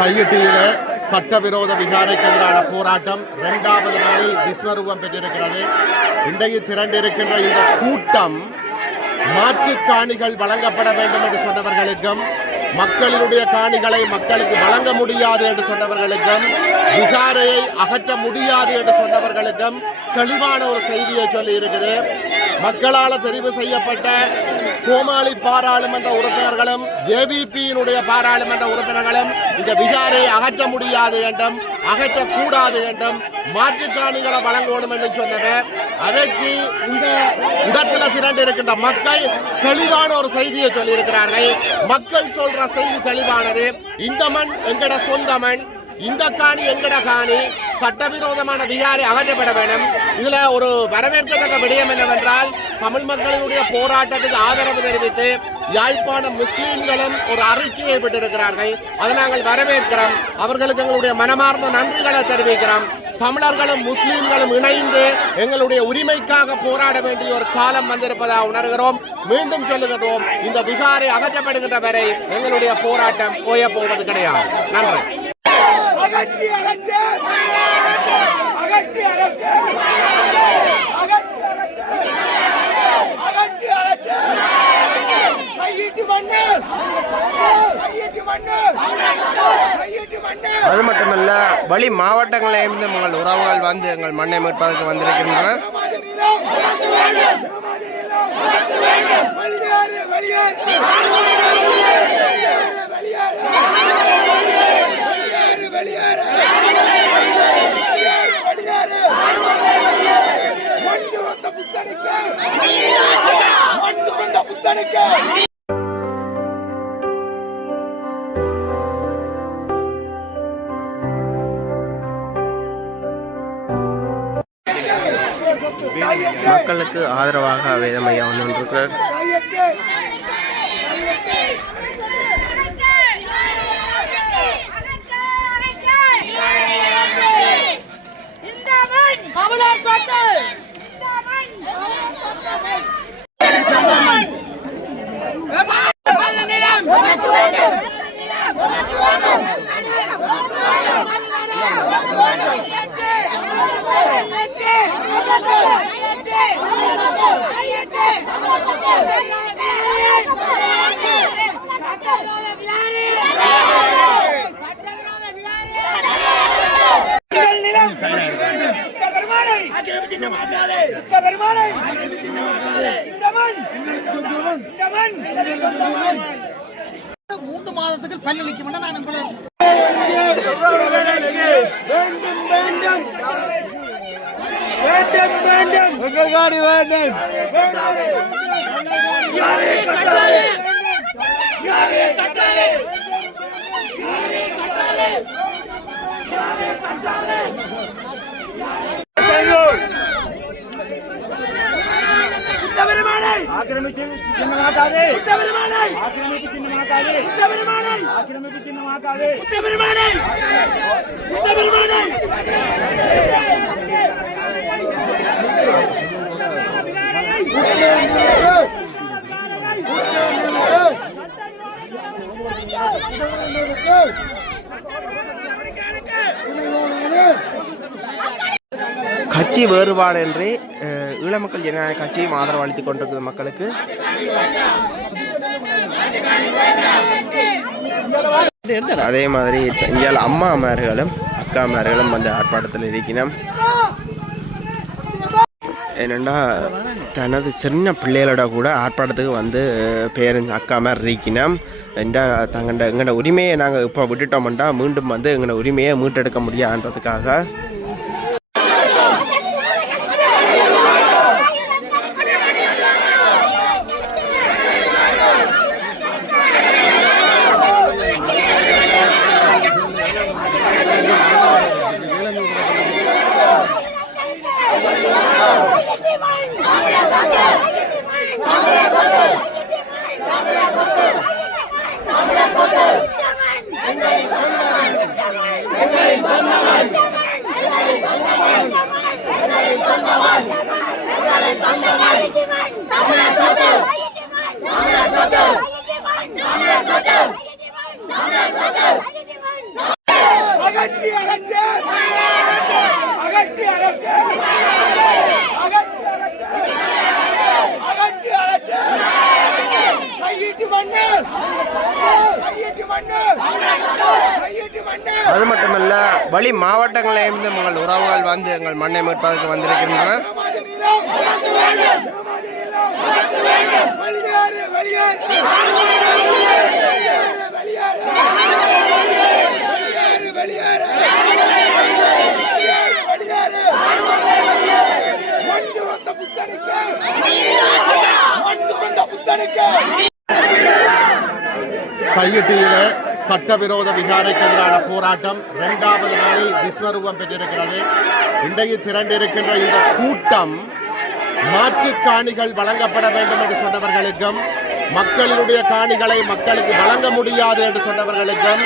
கையெட்டியில சட்டவிரோத விகாரைக்கு எதிரான போராட்டம் இரண்டாவது நாளில் விஸ்வரூபம் பெற்றிருக்கிறது. இன்றைக்கு திரண்டிருக்கின்ற இந்த கூட்டம் மாற்றுக் காணிகள் வழங்கப்பட வேண்டும் என்று சொன்னவர்களுக்கும் மக்களினுடைய காணிகளை மக்களுக்கு வழங்க முடியாது என்று சொன்னவர்களுக்கும் விகாரையை அகற்ற முடியாது என்று சொன்னவர்களுக்கும் தெளிவான ஒரு செய்தியை சொல்லி இருக்குது மக்களால் தெரிவு செய்யப்பட்ட கோமாளி பாராளுமன்ற உறுப்பினர்களும் ஜேவிபியினுடைய பாராளுமன்ற உறுப்பினர்களும் இந்த விசாரையை அகற்ற முடியாது என்றும் அகற்றக்கூடாது என்றும் மாற்றுக்காணிகளை வழங்கணும் என்று சொன்னவர் அதற்கு இந்த இடத்துல திரண்டு இருக்கின்ற மக்கள் தெளிவான ஒரு செய்தியை சொல்லியிருக்கிறார்கள். மக்கள் சொல்ற செய்தி தெளிவானது. இந்த மண் எங்கட சொந்த மண். இந்த காணி எங்கட காணி? சட்டவிரோதமான விகாரை அகற்றப்பட வேண்டும். இதுல ஒரு வரவேற்கத்தக்க விடயம் என்னவென்றால் தமிழ் மக்களுடைய போராட்டத்துக்கு ஆதரவு தெரிவித்து யாழ்ப்பாண முஸ்லீம்களும் ஒரு அறிக்கையை விட்டிருக்கிறார்கள் அதை நாங்கள் வரவேற்கிறோம். அவர்களுக்கு எங்களுடைய மனமார்ந்த நன்றிகளை தெரிவிக்கிறோம். தமிழர்களும் முஸ்லீம்களும் இணைந்து எங்களுடைய உரிமைக்காக போராட வேண்டிய ஒரு காலம் வந்திருப்பதாக உணர்கிறோம். மீண்டும் சொல்லுகிறோம் இந்த விகாரை அகற்றப்படுகின்ற வரை எங்களுடைய போராட்டம் போய போவது கிடையாது. நன்றி. அகற்றி அகற்று. அகற்றி அகற்று. அகற்றி அகற்றி. அகற்று கையிட்டு மண்ணு. கையிட்டு மண்ணு. கையிட்டு மண்ணு. அது மட்டுமல்ல வழி மாவட்டங்களிலிருந்து உங்கள் உறவுகள் வந்து எங்கள் மண்ணை மீட்பதற்கு வெளியேறு வெளியேறு மக்களுக்கு ஆதரவாக வேதமையா வந்து கொண்டிருக்கிறார் கையெட்டு கமலர் சொத்து உங்கள் நிலம் இந்த பெருமானை இந்த பெருமானை இந்த மண் இந்த மண் மூன்று மாதத்துக்கு பல்லளிக்கும் நான் உங்களை வேண்டும் வேண்டும். வேண்டும் வேண்டும். எங்கள் காடி வேண்டும். யாரே கட்டாலே. யாரே கட்டாலே. யாரே கட்டாலே. ఆక్రమించిన చిన్న మాట్లాడే ఆక్రమించి చిన్న మాట్లాడే ఆక్రమించి చిన్న మాట్లాడే கட்சி வேறுபாடின்றி அஹ், ஈழ மக்கள் ஜனநாயக கட்சியும் ஆதரவு அளித்துக் கொண்டிருக்குது மக்களுக்கு. அதே மாதிரி இந்தியாவில் அம்மா அம்மார்களும் அக்கா அம்மார்களும் வந்து ஆர்ப்பாட்டத்தில் இருக்கணும் ஏனெண்டா தனது சின்ன பிள்ளைகளோட கூட ஆர்ப்பாட்டத்துக்கு வந்து பேரண்ட்ஸ் அக்கா மாதிரி இருக்கணும் என்றா தங்கண்ட எங்களோட உரிமையை நாங்கள் இப்போ விட்டுட்டோம்டா மீண்டும் வந்து எங்களோட உரிமையை மீட்டெடுக்க முடியாதுன்றதுக்காக. மட்டுமல்ல வழி மாவட்டங்களிலிருந்து உங்கள் உறவுகள் வந்து எங்கள் மண்ணை மீட்பதற்கு வந்திருக்கின்றன வெளியேறு சட்டவிரோத விகாரைக்கு எதிரான போராட்டம் இரண்டாவது நாளில் விஸ்வரூபம் பெற்றிருக்கிறது. இன்றைக்கு திரண்டிருக்கின்ற இந்த கூட்டம் மாற்றுக் காணிகள் வழங்கப்பட வேண்டும் என்று சொன்னவர்களுக்கும் மக்களினுடைய காணிகளை மக்களுக்கு வழங்க முடியாது என்று சொன்னவர்களுக்கும்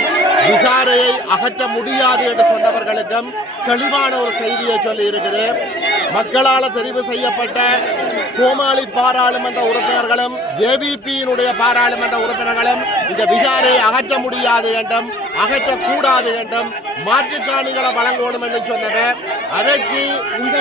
விகாரையை அகற்ற முடியாது என்று சொன்னவர்களுக்கும் தெளிவான ஒரு செய்தியை சொல்லி இருக்கிறேன் மக்களால் தெரிவு செய்யப்பட்ட கோமாளி பாராளுமன்ற உறுப்பினர்களும் ஜேவிபியினுடைய பாராளுமன்ற உறுப்பினர்களும் இந்த விகாரை அகற்ற முடியாது என்றும் அகற்றக்கூடாது என்றும் மாற்றுக்காணிகளை வழங்கணும் என்று சொன்னவர். அதற்கு இந்த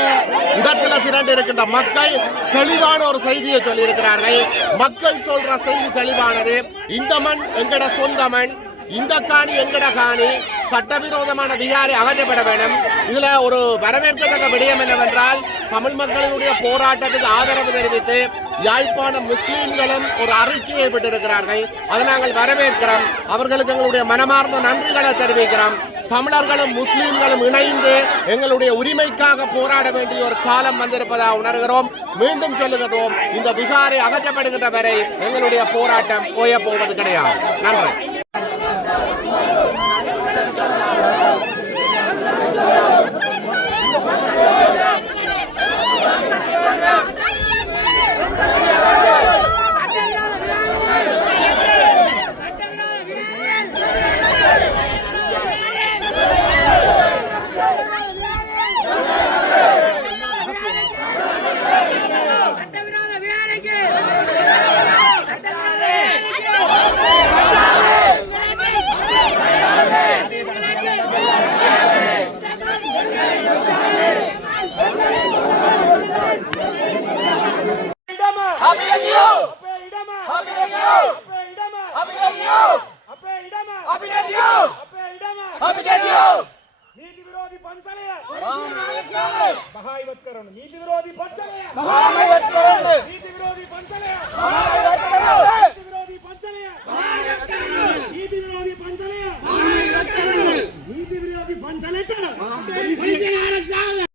இடத்துல திரண்டு இருக்கின்ற மக்கள் தெளிவான ஒரு செய்தியை சொல்லியிருக்கிறார்கள். மக்கள் சொல்ற செய்தி தெளிவானது. இந்த மண் எங்கட சொந்த மண் இந்த காணி எங்கட காணி சட்டவிரோதமான விகாரை அகற்றப்பட வேண்டும். இதுல ஒரு வரவேற்கத்தக்க விடயம் என்னவென்றால் தமிழ் மக்களுடைய போராட்டத்துக்கு ஆதரவு தெரிவித்து யாழ்ப்பாண முஸ்லீம்களும் ஒரு அறிக்கையை விட்டிருக்கிறார்கள் அதை நாங்கள் வரவேற்கிறோம். அவர்களுக்கு எங்களுடைய மனமார்ந்த நன்றிகளை தெரிவிக்கிறோம். தமிழர்களும் முஸ்லீம்களும் இணைந்து எங்களுடைய உரிமைக்காக போராட வேண்டிய ஒரு காலம் வந்திருப்பதாக உணர்கிறோம். மீண்டும் சொல்லுகிறோம் இந்த விகாரை அகற்றப்படுகின்ற வரை எங்களுடைய போராட்டம் போய போவது கிடையாது. நன்றி. ಮಹಾಯವತ್ಕರಣ ನೀತಿ ವಿರೋಧಿ ಪಂಚಲೆಯ ಮಹಾಯವತ್ಕರಣ ನೀತಿ ವಿರೋಧಿ ಪಂಚಲೆಯ ನೀತಿ ವಿರೋಧಿ ಪಂಚಲೆಯ ನೀತಿ ವಿರೋಧಿ ಪಂಚಲೆಯ ನೀತಿ ವಿರೋಧಿ ಪಂಚಲೆಟ